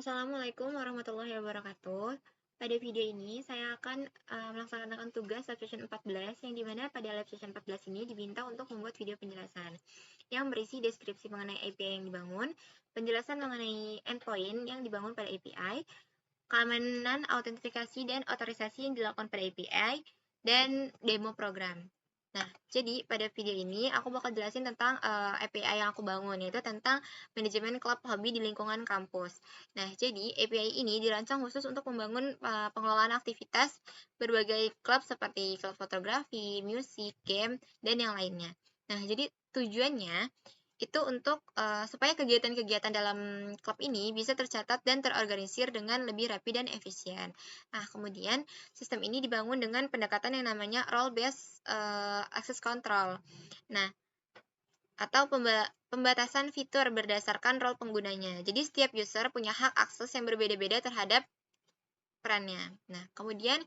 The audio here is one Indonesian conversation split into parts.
Assalamualaikum warahmatullahi wabarakatuh. Pada video ini saya akan melaksanakan tugas lab session 14 yang dimana pada lab session 14 ini diminta untuk membuat video penjelasan yang berisi deskripsi mengenai API yang dibangun, penjelasan mengenai endpoint yang dibangun pada API, keamanan autentifikasi dan otorisasi yang dilakukan pada API, dan demo program. Nah, jadi pada video ini aku bakal jelasin tentang API yang aku bangun, yaitu tentang manajemen klub hobi di lingkungan kampus. Nah, jadi API ini dirancang khusus untuk membangun pengelolaan aktivitas berbagai klub seperti klub fotografi, musik, game, dan yang lainnya. Nah, jadi tujuannya itu untuk supaya kegiatan-kegiatan dalam klub ini bisa tercatat dan terorganisir dengan lebih rapi dan efisien. Nah, kemudian sistem ini dibangun dengan pendekatan yang namanya role-based access control. Nah, atau pembatasan fitur berdasarkan role penggunanya. Jadi setiap user punya hak akses yang berbeda-beda terhadap perannya. Nah, kemudian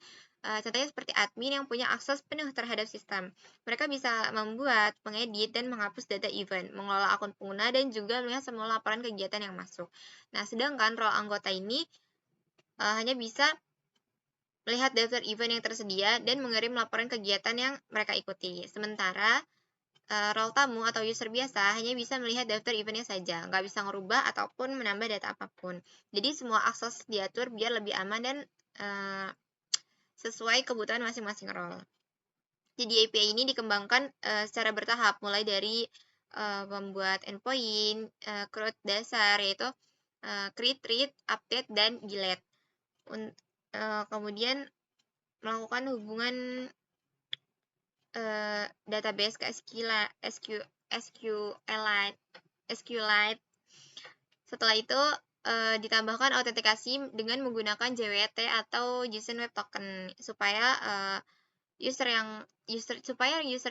contohnya seperti admin yang punya akses penuh terhadap sistem. Mereka bisa membuat, mengedit, dan menghapus data event, mengelola akun pengguna, dan juga melihat semua laporan kegiatan yang masuk. Nah, sedangkan role anggota ini hanya bisa melihat daftar event yang tersedia dan mengirim laporan kegiatan yang mereka ikuti. Sementara role tamu atau user biasa hanya bisa melihat daftar eventnya saja, nggak bisa merubah ataupun menambah data apapun. Jadi semua akses diatur biar lebih aman dan sesuai kebutuhan masing-masing role. Jadi API ini dikembangkan secara bertahap, mulai dari membuat endpoint, CRUD dasar, yaitu create, read, update, dan delete. Kemudian melakukan hubungan database ke SQLite. Setelah itu ditambahkan autentikasi dengan menggunakan JWT atau JSON Web Token supaya user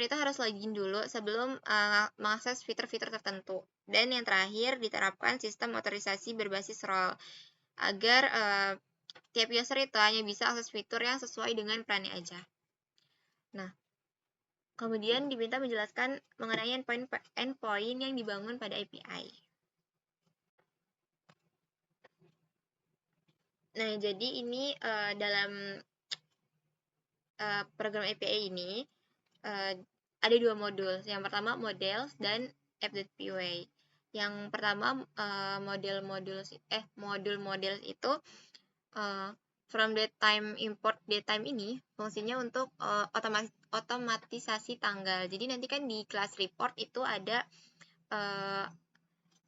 itu harus login dulu sebelum mengakses fitur-fitur tertentu. Dan yang terakhir diterapkan sistem otorisasi berbasis role agar tiap user itu hanya bisa akses fitur yang sesuai dengan perannya aja. Nah, kemudian diminta menjelaskan mengenai endpoint yang dibangun pada API. Nah, jadi ini dalam program API ini ada dua modul. Yang pertama models dan app.py. Yang pertama modul-model itu from datetime import datetime ini fungsinya untuk otomatisasi tanggal. Jadi nanti kan di class report itu ada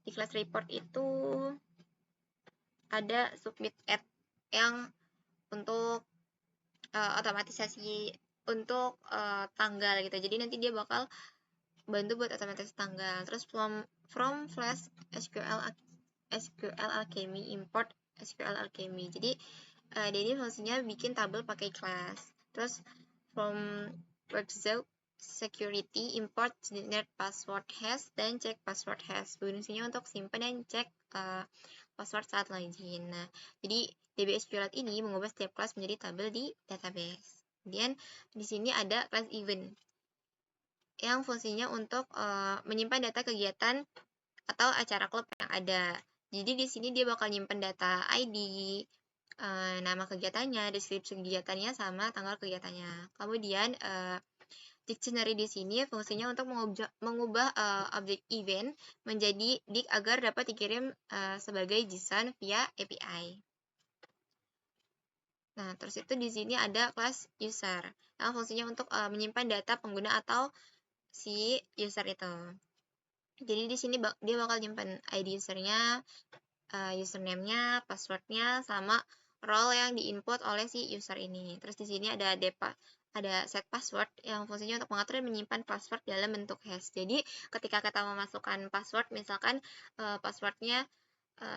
di class report itu ada submit add yang untuk otomatisasi untuk tanggal gitu. Jadi nanti dia bakal bantu buat otomatis tanggal. Terus from flash SQL Alchemy import SQL Alchemy. Jadi dia ini fungsinya bikin tabel pakai class. Terus from workzone security import generate password hash dan check password hash. Fungsinya untuk simpan dan cek password saat login. Nah, jadi DB SQLite ini mengubah setiap kelas menjadi tabel di database. Kemudian di sini ada class event yang fungsinya untuk menyimpan data kegiatan atau acara klub yang ada. Jadi di sini dia bakal nyimpan data ID, nama kegiatannya, deskripsi kegiatannya, sama tanggal kegiatannya. Kemudian dictionary di sini fungsinya untuk mengubah objek event menjadi dict agar dapat dikirim sebagai JSON via API. Nah, terus itu di sini ada kelas user yang fungsinya untuk menyimpan data pengguna atau si user itu. Jadi di sini dia bakal nyimpan ID usernya, username-nya, password-nya, sama role yang diinput oleh si user ini. Terus di sini ada set password yang fungsinya untuk mengatur dan menyimpan password dalam bentuk hash. Jadi ketika kita memasukkan password, misalkan passwordnya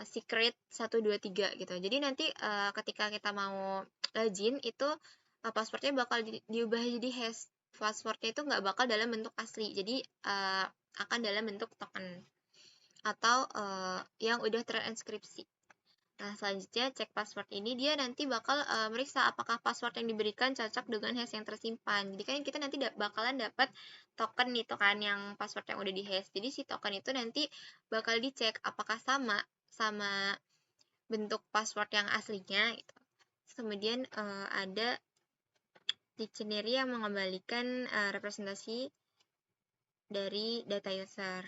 secret 123 gitu. Jadi nanti ketika kita mau login itu passwordnya bakal diubah jadi hash. Passwordnya itu nggak bakal dalam bentuk asli. Jadi akan dalam bentuk token atau yang udah terinskripsi. Nah, selanjutnya cek password ini dia nanti bakal meriksa apakah password yang diberikan cocok dengan hash yang tersimpan. Jadi kan kita nanti bakalan dapat token itu kan yang password yang udah di hash. Jadi si token itu nanti bakal dicek apakah sama bentuk password yang aslinya gitu. Kemudian ada dictionary yang mengembalikan representasi dari data user.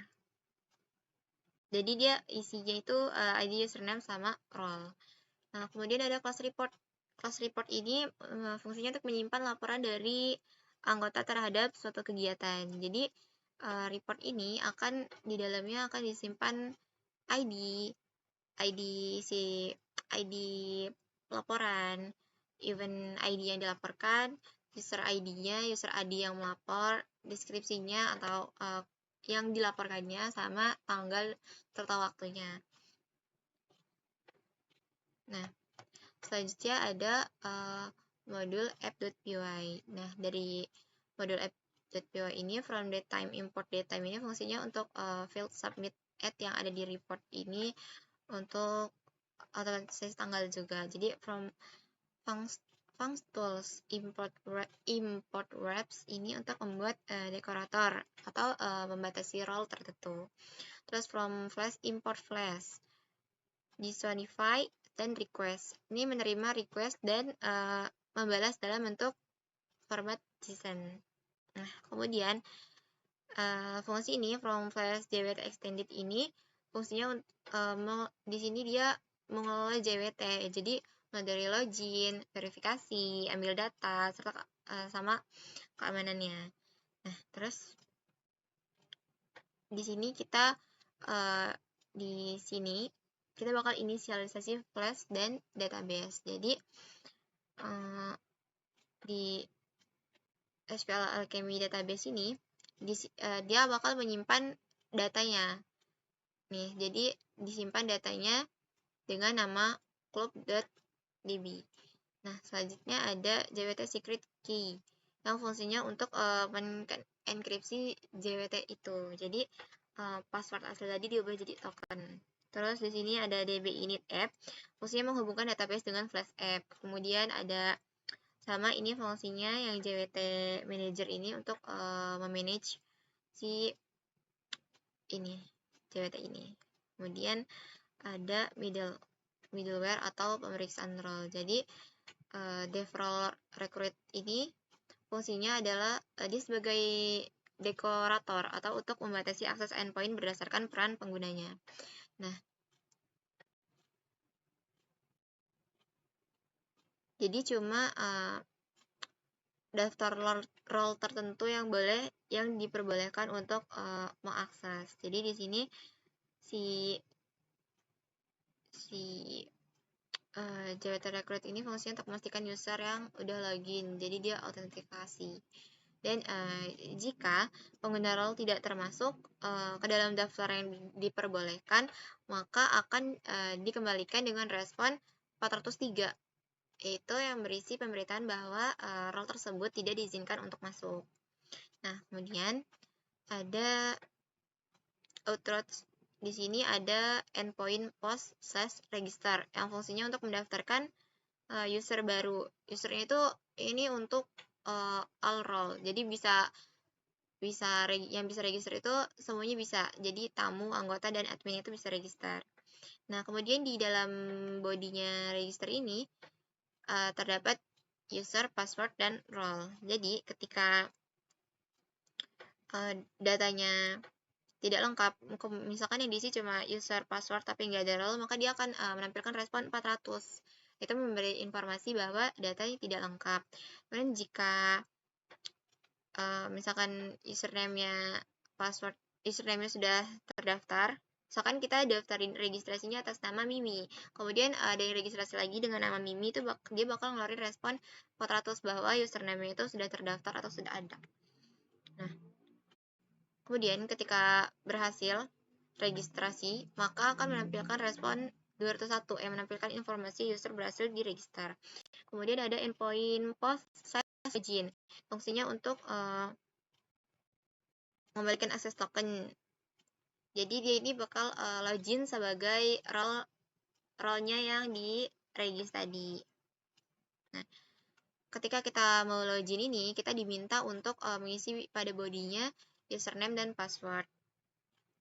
Jadi dia isinya itu ID, username, sama role. Nah, kemudian ada class report. Class report ini fungsinya untuk menyimpan laporan dari anggota terhadap suatu kegiatan. Jadi report ini akan di dalamnya akan disimpan ID, ID laporan, event ID yang dilaporkan, user ID-nya, user ID yang melapor, deskripsinya atau yang dilaporkannya, sama tanggal serta waktunya. Nah, selanjutnya ada modul app.py. Nah, dari modul app.py ini, from datetime, import datetime ini fungsinya untuk field submit add yang ada di report ini untuk otomatis tanggal juga. Jadi from functools import wraps ini untuk membuat dekorator atau membatasi role tertentu. Terus from flash, import flash, disonify, dan request. Ini menerima request dan membalas dalam bentuk format JSON. Nah, kemudian fungsi ini from flash JWT extended ini fungsinya di sini dia mengelola JWT. Jadi dari login, verifikasi, ambil data, serta sama keamanannya. Nah, terus di sini kita kita bakal inisialisasi flash dan database. Jadi di SQL Alchemy database ini dia bakal menyimpan datanya. Nih, jadi disimpan datanya dengan nama club.db. Nah, selanjutnya ada JWT secret key yang fungsinya untuk mengenkripsi JWT itu. Jadi password asli tadi diubah jadi token. Terus di sini ada DB init app, fungsinya menghubungkan database dengan flash app. Kemudian ada sama ini fungsinya yang JWT manager ini untuk memanage si ini JWT ini. Kemudian ada middleware atau pemeriksaan role. Jadi dev role recruit ini fungsinya adalah dia sebagai dekorator atau untuk membatasi akses endpoint berdasarkan peran penggunanya. Nah, jadi cuma daftar role tertentu yang diperbolehkan untuk mengakses. Jadi di sini si JWT Recruit ini fungsinya untuk memastikan user yang udah login, jadi dia autentikasi. Dan jika pengguna role tidak termasuk ke dalam daftar yang diperbolehkan, maka akan dikembalikan dengan respon 403, yaitu yang berisi pemberitaan bahwa role tersebut tidak diizinkan untuk masuk. Nah, kemudian ada outroach. Di sini ada endpoint post / register yang fungsinya untuk mendaftarkan user baru. Usernya itu ini untuk all role. Jadi yang bisa register itu semuanya bisa. Jadi tamu, anggota, dan admin itu bisa register. Nah, kemudian di dalam bodinya register ini terdapat user, password, dan role. Jadi ketika datanya tidak lengkap, misalkan yang diisi cuma user, password, tapi nggak ada role, maka dia akan menampilkan respon 400. Itu memberi informasi bahwa datanya tidak lengkap. Kemudian jika misalkan username-nya sudah terdaftar, misalkan kita daftarin registrasinya atas nama Mimi, kemudian ada yang registrasi lagi dengan nama Mimi, itu dia bakal ngeluarin respon 400 bahwa username itu sudah terdaftar atau sudah ada. Nah, kemudian ketika berhasil registrasi, maka akan menampilkan respon 201 yang menampilkan informasi user berhasil diregister. Kemudian ada endpoint post / login, fungsinya untuk memberikan akses token. Jadi dia ini bakal login sebagai role-nya yang diregister tadi. Nah, ketika kita mau login ini, kita diminta untuk mengisi pada bodinya username dan password.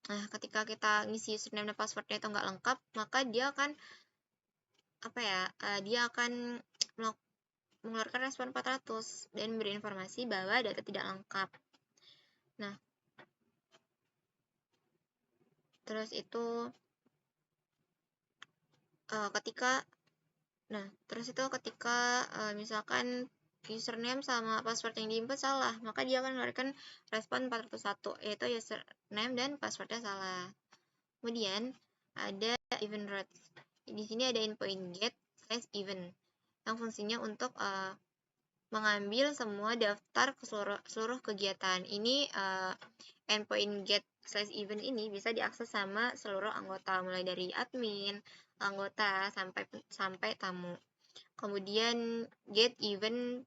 Nah, ketika kita ngisi username dan passwordnya itu nggak lengkap, maka dia akan dia akan mengeluarkan respon 400 dan berinformasi bahwa data tidak lengkap. Nah, terus itu ketika misalkan username sama password yang diinput salah, maka dia akan mengeluarkan respon 401, yaitu username dan passwordnya salah. Kemudian ada event routes. Di sini ada endpoint get /event yang fungsinya untuk mengambil semua daftar ke seluruh kegiatan. Ini endpoint get /event ini bisa diakses sama seluruh anggota, mulai dari admin, anggota sampai tamu. Kemudian get event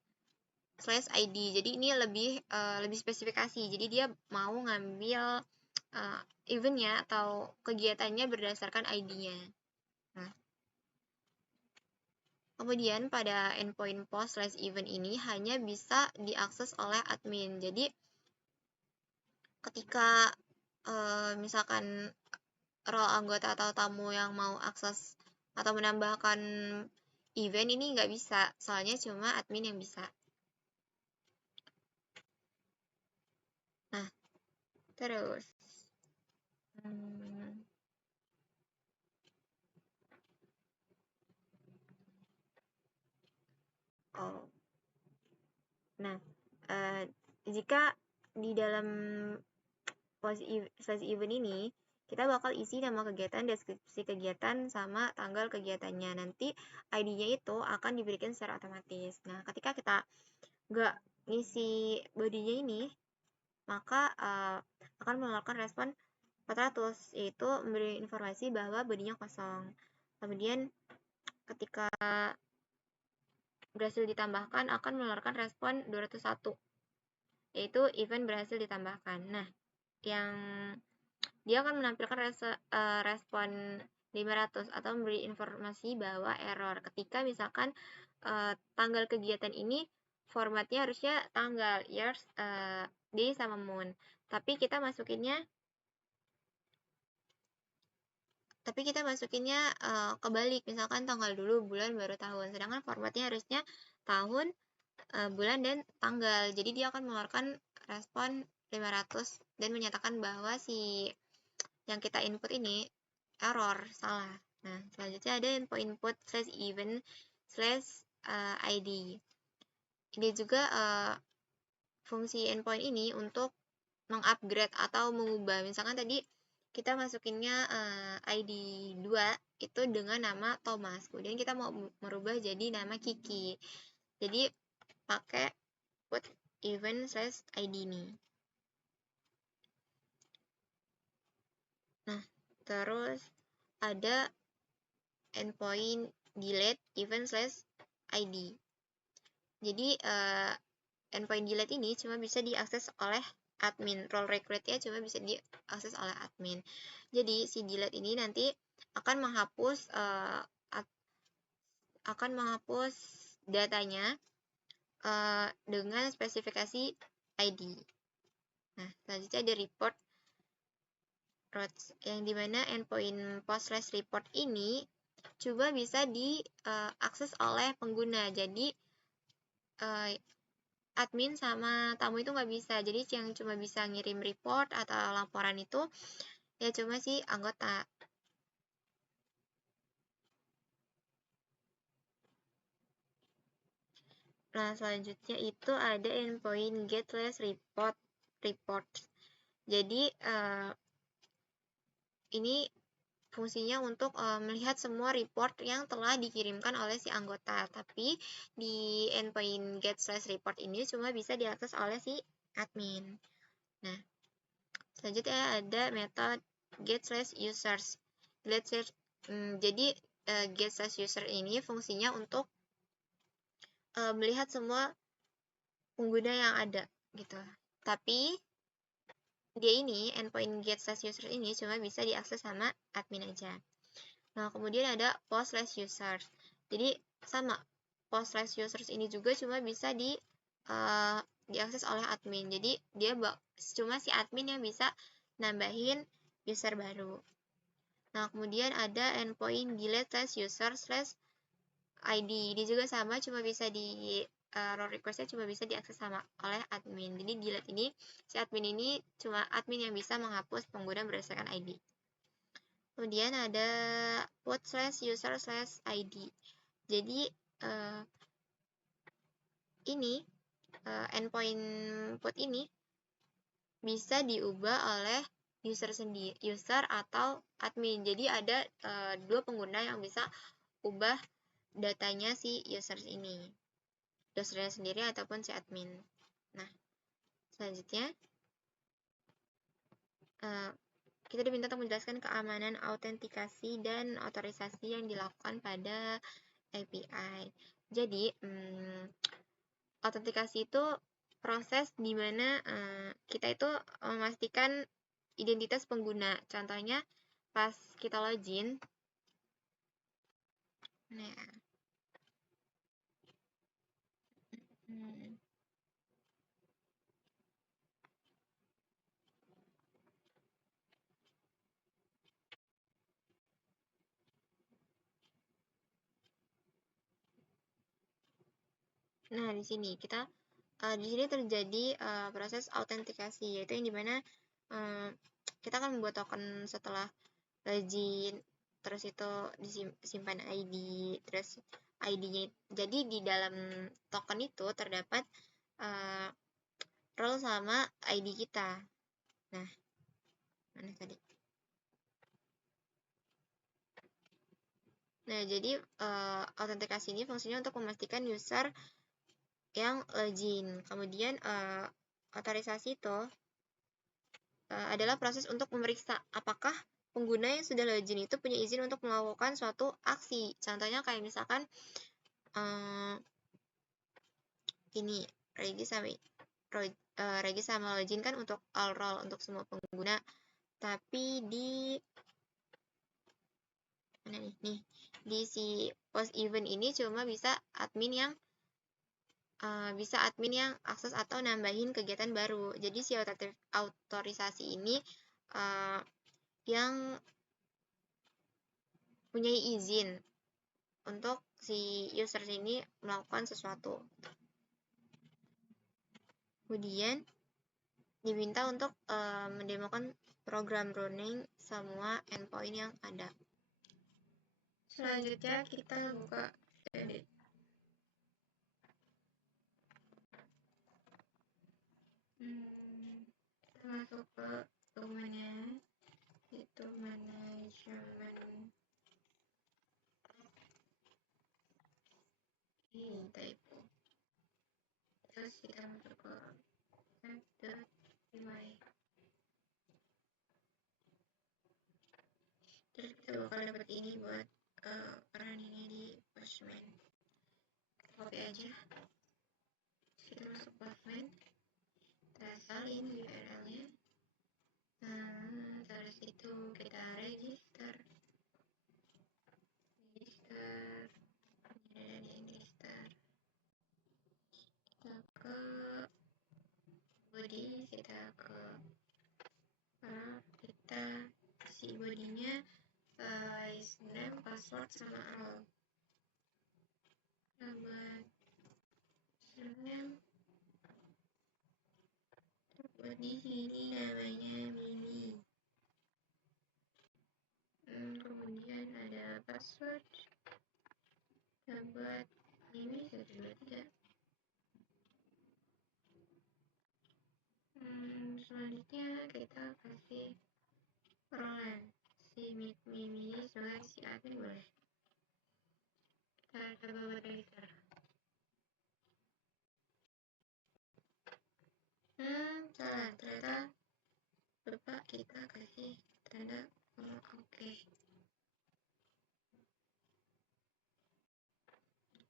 /id. Jadi ini lebih spesifikasi. Jadi dia mau ngambil eventnya atau kegiatannya berdasarkan ID-nya. Nah, kemudian pada endpoint post /event ini hanya bisa diakses oleh admin. Jadi ketika misalkan role anggota atau tamu yang mau akses atau menambahkan event ini nggak bisa, soalnya cuma admin yang bisa. Nah, terus nah, jika di dalam /event ini kita bakal isi nama kegiatan, deskripsi kegiatan, sama tanggal kegiatannya. Nanti ID-nya itu akan diberikan secara otomatis. Nah, ketika kita nggak ngisi body-nya ini, maka akan mengeluarkan respon 400, yaitu memberi informasi bahwa body-nya kosong. Kemudian ketika berhasil ditambahkan akan mengeluarkan respon 201, yaitu event berhasil ditambahkan. Nah, yang dia akan menampilkan respon 500 atau memberi informasi bahwa error ketika misalkan tanggal kegiatan ini formatnya harusnya tanggal, years, day sama month, tapi kita masukinnya kebalik, misalkan tanggal dulu, bulan baru tahun, sedangkan formatnya harusnya tahun, bulan, dan tanggal. Jadi dia akan mengeluarkan respon 500 dan menyatakan bahwa si yang kita input ini error, salah. Nah, selanjutnya ada input /event /id. Ini juga fungsi endpoint ini untuk mengupgrade atau mengubah. Misalkan tadi kita masukinnya ID 2 itu dengan nama Thomas, kemudian kita mau merubah jadi nama Kiki. Jadi pakai put event /id ini. Nah, terus ada endpoint delete event /id. Jadi endpoint delete ini cuma bisa diakses oleh admin. Role recruit-nya cuma bisa diakses oleh admin. Jadi si delete ini nanti akan menghapus datanya dengan spesifikasi ID. Nah, selanjutnya ada report routes, yang dimana endpoint post/report ini coba bisa diakses oleh pengguna. Jadi admin sama tamu itu nggak bisa. Jadi yang cuma bisa ngirim report atau laporan itu ya cuma si anggota. Nah, selanjutnya itu ada endpoint get /report. Jadi ini fungsinya untuk melihat semua report yang telah dikirimkan oleh si anggota. Tapi di endpoint get /report ini cuma bisa diakses oleh si admin. Nah, selanjutnya ada metode get/users. Jadi get/user ini fungsinya untuk melihat semua pengguna yang ada gitu. Tapi dia ini endpoint get/user ini cuma bisa diakses sama admin aja. Nah, kemudian ada post/users. Jadi sama, post/users ini juga cuma bisa diakses oleh admin. Jadi dia cuma si admin yang bisa nambahin user baru. Nah, kemudian ada endpoint delete/user ID juga sama, cuma bisa di role request-nya cuma bisa diakses sama oleh admin. Jadi di lab ini si admin ini cuma admin yang bisa menghapus pengguna berdasarkan ID. Kemudian ada put/user/id. Jadi ini endpoint put ini bisa diubah oleh user atau admin. Jadi ada dua pengguna yang bisa ubah datanya si user ini, usernya sendiri ataupun si admin. Nah, selanjutnya kita diminta untuk menjelaskan keamanan autentikasi dan otorisasi yang dilakukan pada API. Jadi, autentikasi itu proses di mana kita itu memastikan identitas pengguna. Contohnya, pas kita login, nah di sini terjadi proses autentikasi, yaitu yang dimana kita akan membuat token setelah login, terus itu disimpan ID, terus ID-nya. Jadi di dalam token itu terdapat role sama ID kita. Nah, mana tadi? Nah, jadi autentikasi ini fungsinya untuk memastikan user yang login. Kemudian otorisasi itu adalah proses untuk memeriksa apakah pengguna yang sudah login itu punya izin untuk melakukan suatu aksi. Contohnya kayak misalkan ini Regi sama login kan untuk all role untuk semua pengguna, tapi di mana nih di si post event ini cuma bisa admin yang akses atau nambahin kegiatan baru. Jadi si autorisasi ini yang punya izin untuk si user ini melakukan sesuatu. Kemudian diminta untuk mendemokan program running semua endpoint yang ada. Selanjutnya kita buka edit. Kita masuk ke dokumennya, itu manajemen. Ini typo. Terus kita masuk ke app.py. Terus kita bakal dapat ini buat running di Postman. Copy aja. Kita masuk Postman. Kita salin URL-nya. Terus itu kita register. Kita ke body, kita ke kita isi bodinya username, password sama role. Kita buat username, buat di sini namanya Mimi. Kemudian ada password, kita buat Mimi 123. Selanjutnya kita kasih role si Mimi ini sebagai si admin boleh. Kita coba buat editor. Salah, ternyata lupa kita kasih tanda oke.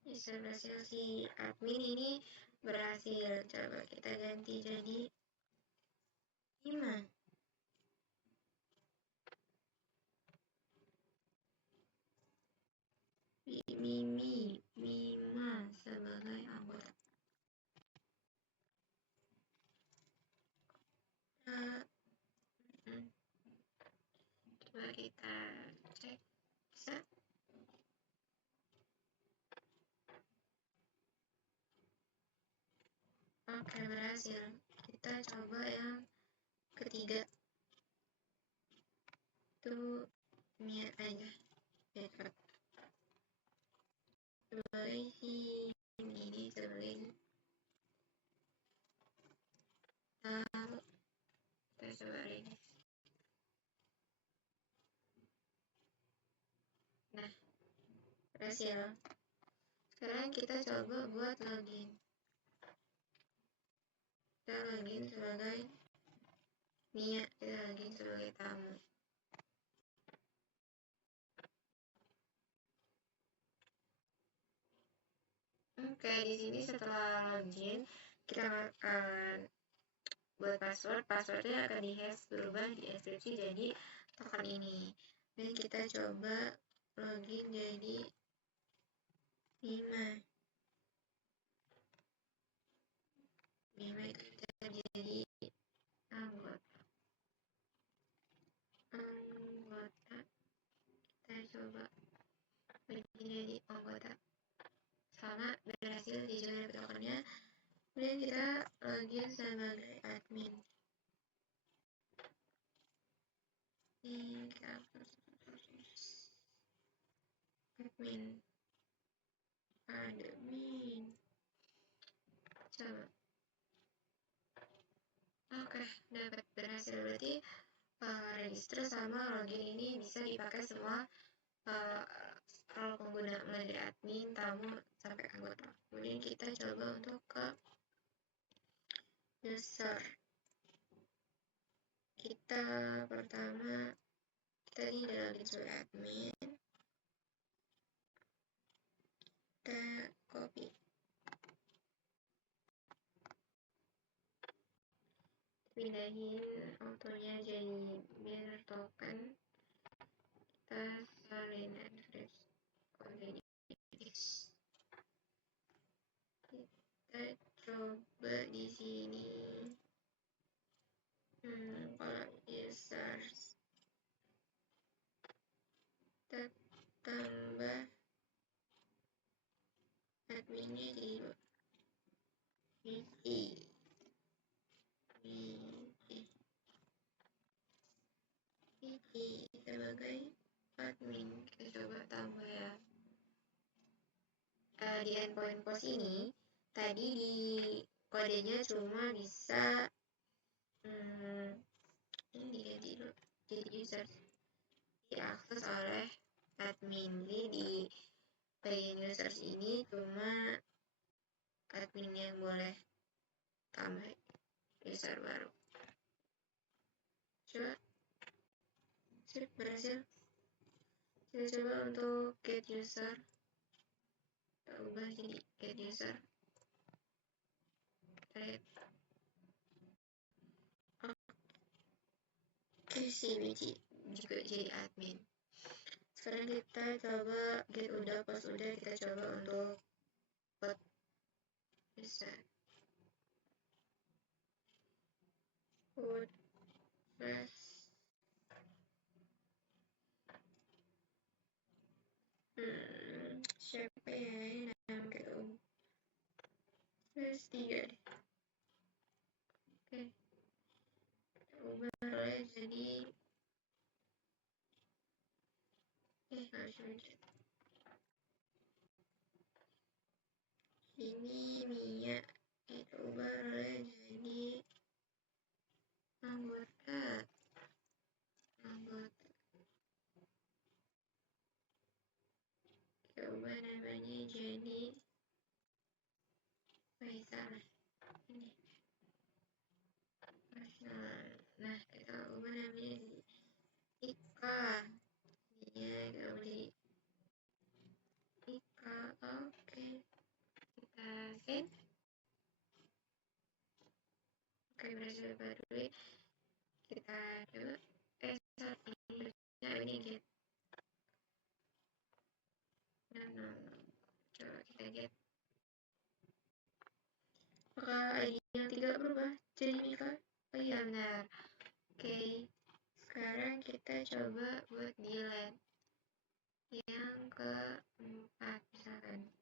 Berhasil si admin ini berhasil. Coba kita ganti jadi 5. Mima sebagai anggota. Coba kita cek. Bisa. Oke, berhasil. Kita coba yang ketiga. Itu Mia aja. Cepat. Sebagai ini sebagai tahu. Kita coba ini. Nah, berhasil. Sekarang kita coba buat login. Kita login sebagai Mia, kita login sebagai tamu. Oke, di sini setelah login, kita akan buat password. Passwordnya akan berubah di deskripsi jadi token ini. Dan kita coba login jadi 5 itu kita jadi anggota. Kita coba login jadi anggota. Sama berhasil dijaga tokennya. Kemudian kita login sebagai admin. Ini kita admin. Coba. Oke, dapat berhasil. Berarti register sama login ini bisa dipakai semua role pengguna, mulai dari admin, tamu, sampai anggota. Kemudian kita coba untuk ke user. Kita pertama, kita ini udah login sebagai admin. Kita copy. Pindahin autonya jadi biar token. Kita salin address. Jadi kita coba di sini. Kalau users kita tambah adminnya jadi Vicky sebagai admin. Kita coba tambah ya. Di endpoint post ini tadi di kodenya cuma bisa ini diganti dulu jadi user, diakses oleh admin. Jadi di bagian users ini cuma admin yang boleh tambah user baru. Coba sip, berhasil. Kita coba untuk get user, kita ubah jadi get user. Oke, si Michi juga jadi admin. Sekarang kita coba get udah, pas udah kita coba untuk buat bisa WordPress. Siapa ya nama kita WordPress 3 deh. Oke, kita ubah jadi ini Mia. Kita ubah jadi anggota. Kita ubah namanya jadi Faisal. Ini nah, kita ubah namanya jadi Ika. Iya, kita ubah jadi Ika. Oke, kita save. Oke, berhasil baru. Kita coba ini get. Coba kita get. Apakah ID yang 3 berubah jadi Mika? Oh iya, benar. Oke, sekarang kita coba buat delete yang keempat misalkan.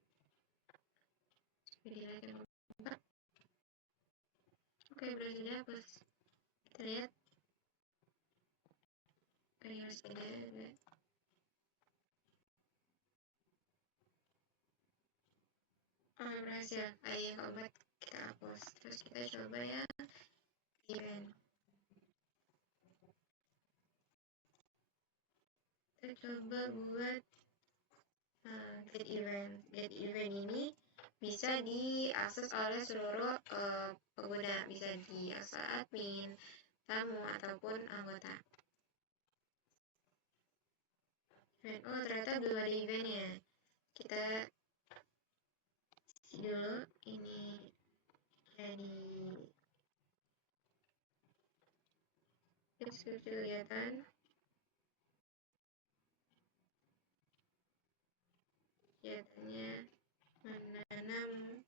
Delete yang keempat. sudah hapus. Kita lihat. Harus ada. Oh, berhasil. Ayo obat kita hapus. Terus kita coba ya event. Kita coba buat get event. Get event ini bisa diakses oleh seluruh pengguna, bisa diakses admin, tamu, ataupun anggota. Event. Oh, ternyata belum ada eventnya. Kita isi dulu ini jadi deskripsi kegiatan. Kegiatannya menanam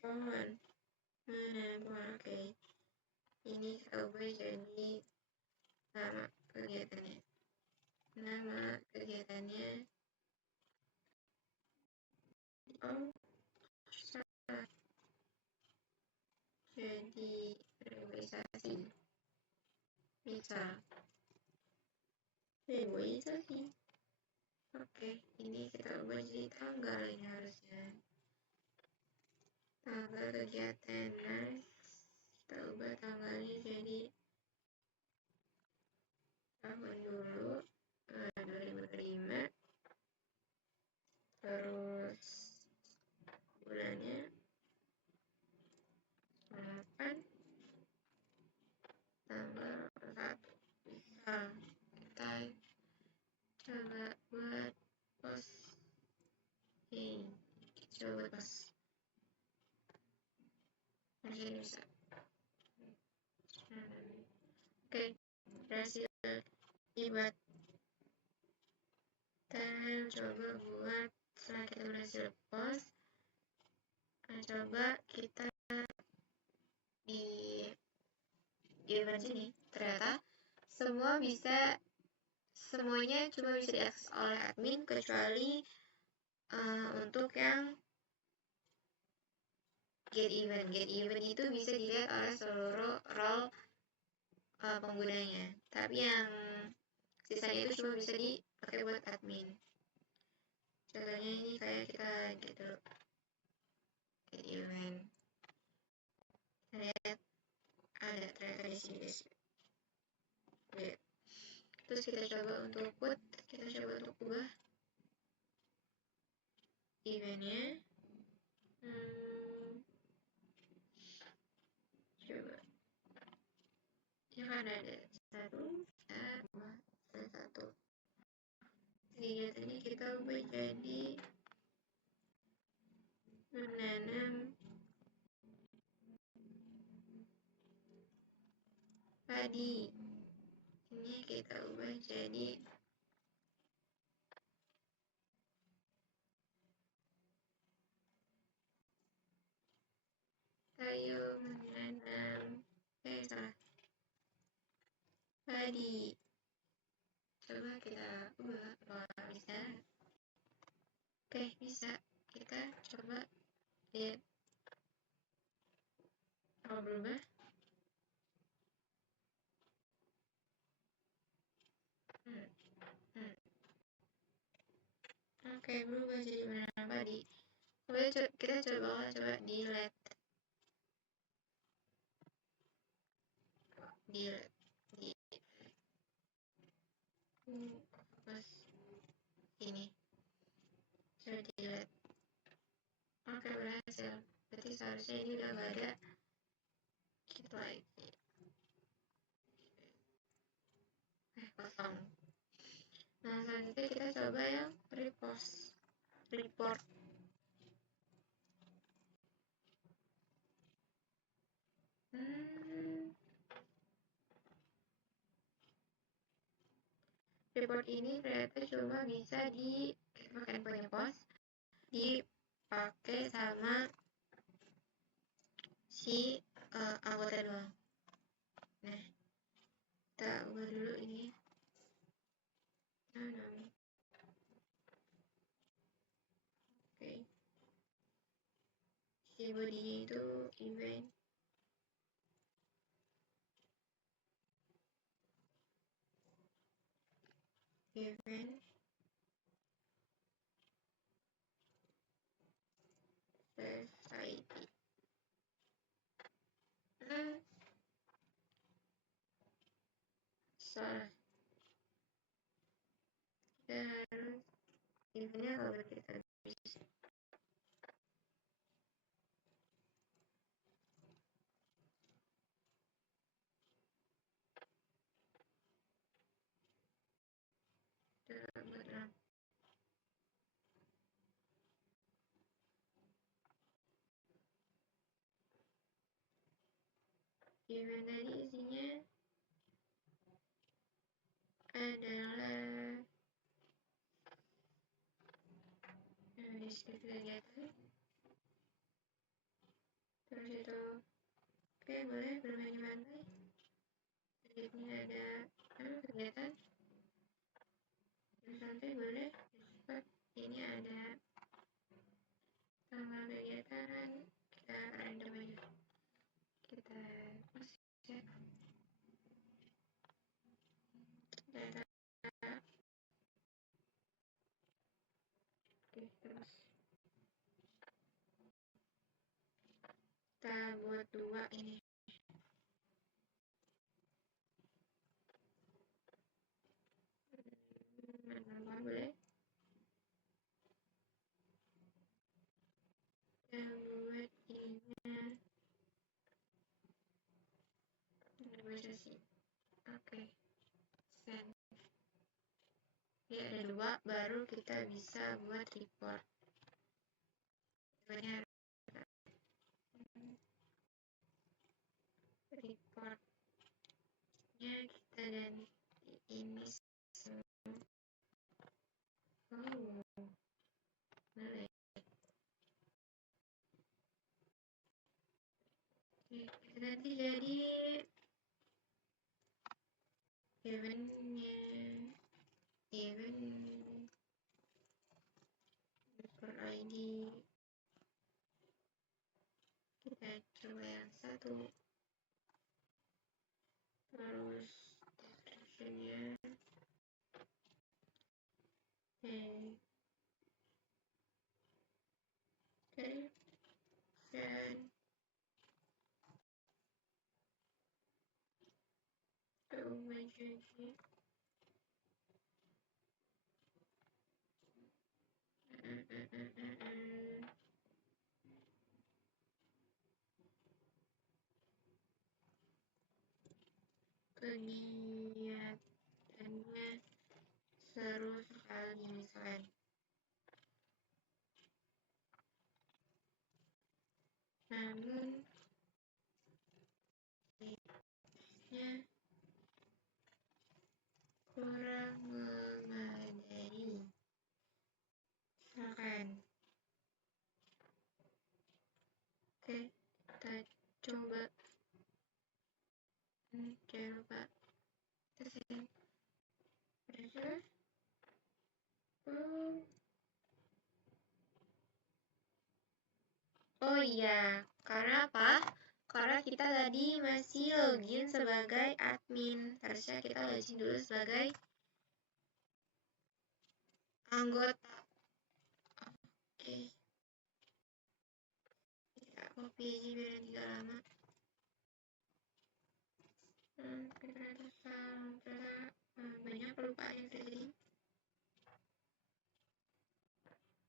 pohon. Oke. Ini kita ubah jadi nama kegiatannya. Nama kegiatannya. Oh, salah. Jadi reboisasi. Bisa. Reboisasi. Oke, ini kita ubah jadi tanggal ini harusnya. Tanggal kegiatan. Nice. Kita ubah tanggalnya jadi tahun dulu 2005. Terus bulannya 8 tanggal 1. Bisa kita coba buat post ini. Coba post. Masih bisa. Oke, berhasil dibuat. Kita coba buat setelah kita berhasil post. Coba kita di event sini. Ternyata semuanya cuma bisa diakses oleh admin kecuali untuk yang get event. Get event itu bisa dilihat oleh seluruh role penggunanya. Tapi yang sisanya itu cuma bisa dipakai buat admin. Contohnya ini kayak kita gitu. Get event. Kita lihat ada ternyata di sini guys. Oke. Terus kita coba untuk put, kita coba untuk ubah eventnya. Coba. Ya kan ada 1, 1. Kegiatan ini kita ubah jadi menanam padi. Ini kita ubah jadi ayo menanam salah padi. Coba kita ubah. Wah, bisa. Oke, bisa. Kita coba lihat. Mau berubah? Oke, berubah jadi menanam padi. Kita coba delete. Pas ini coba delete. Oke, berhasil. Berarti seharusnya ini udah gak ada kita lagi. Kosong. Nah, selanjutnya kita coba yang report. Report ini ternyata cuma bisa dipakai punya post, dipakai sama si anggota doang. Nah, kita ubah dulu ini. Oke. Si bodinya itu event. given society. Salah. Kita harus givennya kalau kita bisa. Given tadi isinya adalah deskripsi kegiatan. Terus itu, oke, boleh bermain di pantai. Ini ada kegiatan. Santai boleh. Ini ada tanggal kegiatan. Kita random aja. Kita cek data. Oke, terus kita buat 2 ini. Mana boleh? Kita buat ininya sesi. Oke, send. Ya, ada 2, baru kita bisa buat report. Reportnya kita ganti ini semua. Boleh. Oke, nanti jadi eventnya event per ID. Kita coba yang 1. Terus description-nya oke, dan keunikan kegiatannya seru sekali misalkan. Namun nya kurang memadai. Misalkan. Oke, kita coba. Jangan lupa tersing. Terus oh iya, karena apa? Karena kita tadi masih login sebagai admin. Harusnya kita login dulu sebagai anggota. Oke. Kita copy aja biar tidak lama. Banyak kelupaan yang terjadi.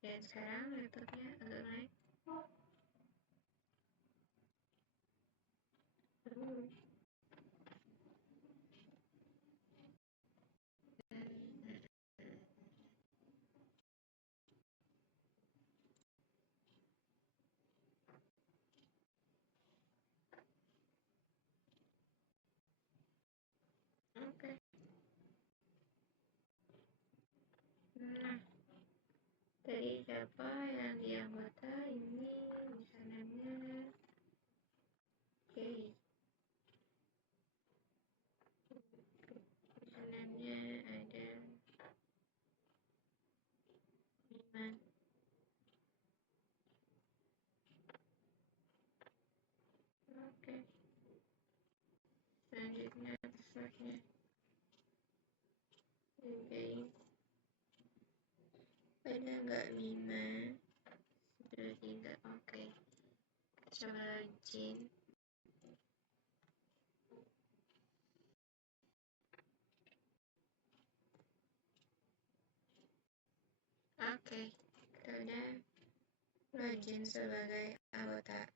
Dan sekarang laptopnya agak naik. Oke. Nah, dari siapa yang di anggota ini misalnya oke. Misalnya ada Iman. Oke. Selanjutnya passwordnya Oke. Ada nggak Bima? Sudah tidak. Oke. Coba login. Oke. Sudah login sebagai anggota.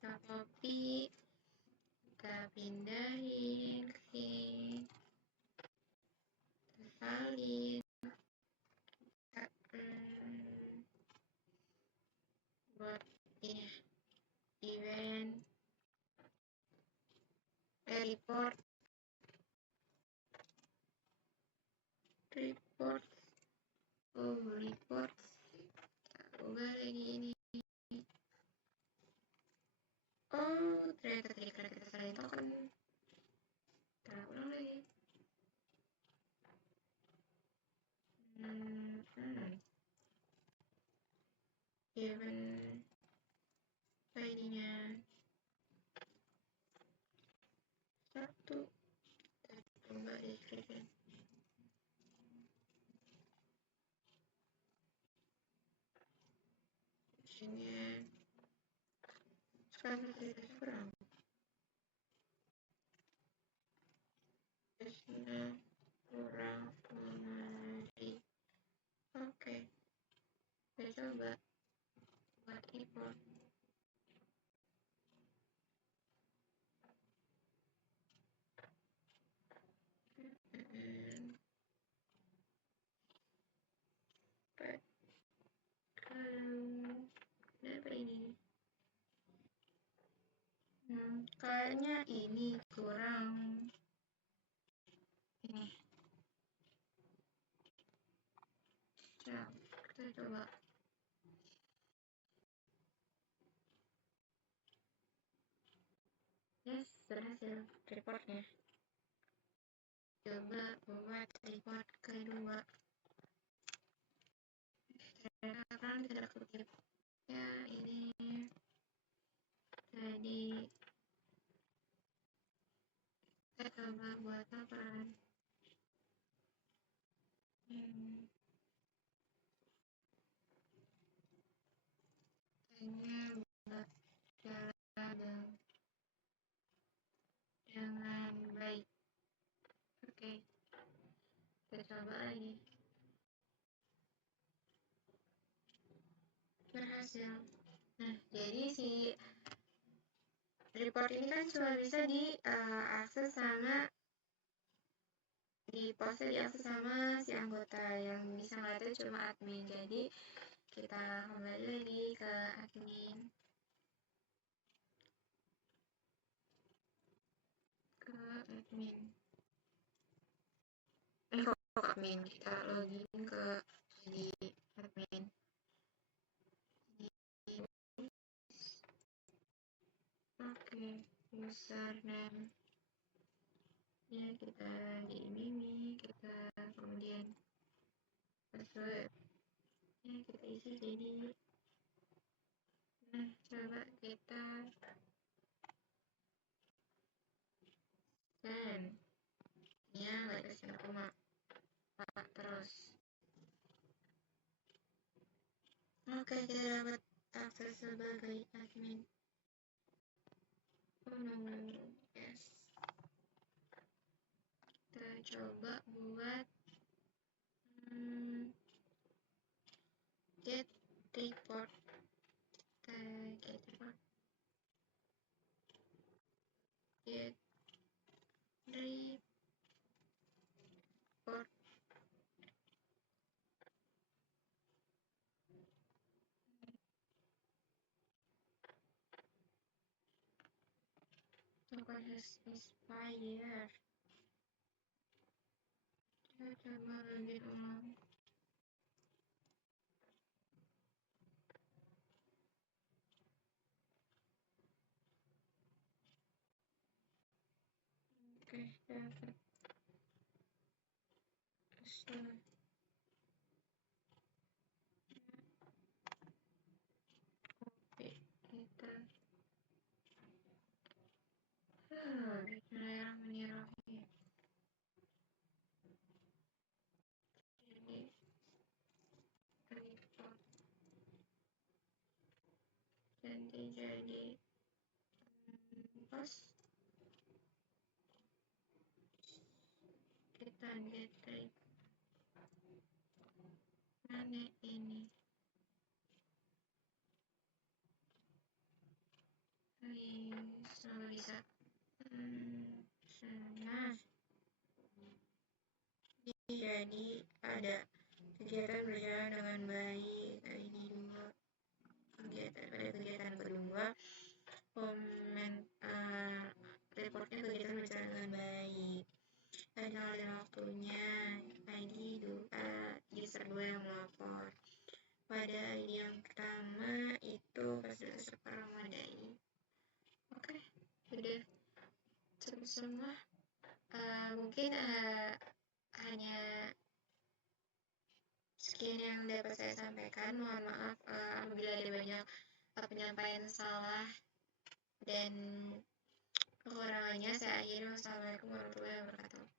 Kita copy, kita pindahin ke salin, kita buat ini event report report report. Kita ubah lagi ini. Oh, ternyata tadi karena kita salah token. Kita ulang lagi. Event ID-nya 1. Kita coba description. Sini sekarang kita kurang. Tesnya kurang menarik. Oke. Kita coba buat import. Kenapa ini? Kayaknya ini kurang. Ini. Ya, kita coba. Yes, berhasil reportnya. Coba buat report kedua. Ternyata kan tidak kutip. Ya, ini tadi kita coba buat apa? Kayaknya buat jalan dengan baik. Oke, kita coba lagi. Berhasil. Nah, jadi si report ini kan cuma bisa diakses sama diakses sama si anggota, yang bisa ngeliatnya cuma admin. Jadi kita kembali lagi ke admin. Kok admin? Kita login ke jadi admin. Oke, username ya kita di ini, kita kemudian password ya kita isi jadi. Nah, coba kita send ya, nggak kasih koma terus. Oke, kita dapat akses sebagai admin. Oh no, yes. Kita coba buat get report. Get report. Get report. Token has expired. Kita coba login ulang. Oke, dapat. Oke, kita nanti jadi pos kita getrik mana ini bisa nah jadi ada kegiatan berjalan dengan baik. Ini dua kegiatan kedua reportnya kegiatan berjalan dengan baik. Tanggal dan waktunya ID user 2 yang melapor. Pada ID yang pertama itu fasilitas super memadai. Oke, udah cukup semua. Mungkin hanya sekian yang dapat saya sampaikan. Mohon maaf apabila ada banyak penyampaian salah dan kekurangannya. Saya akhiri. Wassalamualaikum warahmatullahi wabarakatuh.